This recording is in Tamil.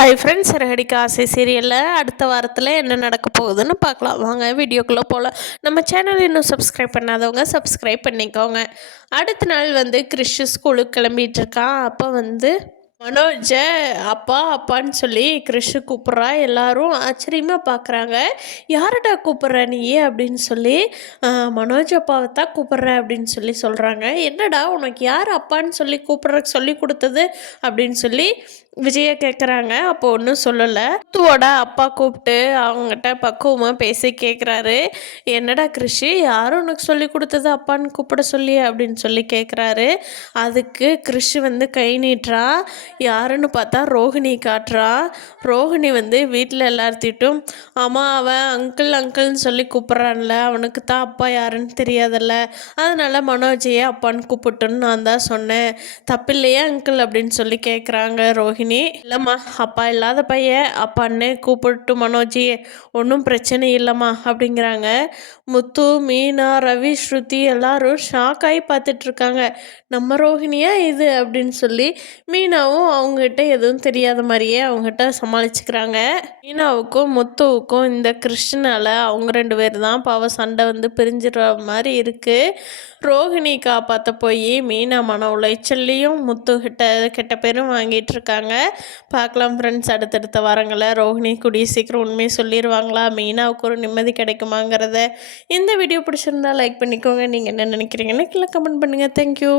ஹாய் ஃப்ரெண்ட்ஸ், சிறகடிக்க ஆசை சீரியலில் அடுத்த வாரத்தில் என்ன நடக்க போகுதுன்னு பார்க்கலாம் வாங்க. வீடியோக்குள்ளே போகலாம். நம்ம சேனல் இன்னும் சப்ஸ்கிரைப் பண்ணாதவங்க சப்ஸ்கிரைப் பண்ணிக்கோங்க. அடுத்த நாள் கிறிஷ் ஸ்கூலுக்கு கிளம்பிட்டு இருக்கான். அப்போ மனோஜை அப்பா அப்பான்னு சொல்லி கிறிஷு கூப்பிட்றா. எல்லாரும் ஆச்சரியமாக பார்க்குறாங்க. யார்டா கூப்பிட்ற நீ அப்படின்னு சொல்லி. மனோஜ் அப்பாவை தான் கூப்பிட்ற அப்படின்னு சொல்லி சொல்கிறாங்க. என்னடா உனக்கு யார் அப்பான்னு சொல்லி கூப்பிட்றக்கு சொல்லி கொடுத்தது அப்படின்னு சொல்லி விஜயை கேட்குறாங்க. அப்போ ஒன்றும் சொல்லலை. முத்துவோட அப்பா கூப்பிட்டு அவங்ககிட்ட பக்குவமாக பேசி கேட்குறாரு. என்னடா கிருஷி, யாரும் உனக்கு சொல்லி கொடுத்தது அப்பான்னு கூப்பிட சொல்லி அப்படின்னு சொல்லி கேட்குறாரு. அதுக்கு கிருஷி கை நீட்டுறா. யாருன்னு பார்த்தா ரோஹிணி காட்டுறா. ரோஹிணி வீட்டில் எல்லார்த்திட்டும், ஆமாம் அவன் அங்கிள் அங்கிள்னு சொல்லி கூப்பிட்றான்ல, அவனுக்கு தான் அப்பா யாருன்னு தெரியாதல்ல, அதனால் மனோஜையே அப்பான்னு கூப்பிட்டுன்னு நான் தான் சொன்னேன், தப்பில்லையே அங்கிள் அப்படின்னு சொல்லி கேட்குறாங்க ரோஹிணி. இல்லைம்மா, அப்பா இல்லாத பையன் அப்பான்னு கூப்பிட்டு மனோஜி, ஒன்றும் பிரச்சனை இல்லைம்மா அப்படிங்கிறாங்க. முத்து, மீனா, ரவி, ஸ்ருதி எல்லாரும் ஷாக் ஆகி பார்த்துட்ருக்காங்க. நம்ம ரோஹிணியா இது அப்படின்னு சொல்லி. மீனாவும் அவங்ககிட்ட எதுவும் தெரியாத மாதிரியே அவங்ககிட்ட சமாளிச்சுக்கிறாங்க. மீனாவுக்கும் முத்துவுக்கும் இந்த கிருஷ்ணனால் அவங்க 2 பேர் தான் பாவம் சண்டை பிரிஞ்சிடுற மாதிரி இருக்குது. ரோஹிணி காப்பாற்ற போய் மீனா மன உளைச்சல்லையும் முத்து கிட்ட கெட்ட பேரும் வாங்கிட்டு இருக்காங்க. பார்க்கலாம் ஃப்ரெண்ட்ஸ், அடுத்தடுத்த வாரங்களை ரோஹிணி கூடிய சீக்கிரம் உண்மையை சொல்லிடுவாங்களா, மீனாவுக்கு ஒரு நிம்மதி கிடைக்குமாங்கிறத. இந்த வீடியோ பிடிச்சிருந்தா லைக் பண்ணிக்கோங்க. நீங்கள் என்ன நினைக்கிறீங்கன்னு கீழே கமெண்ட் பண்ணுங்கள். தேங்க்யூ.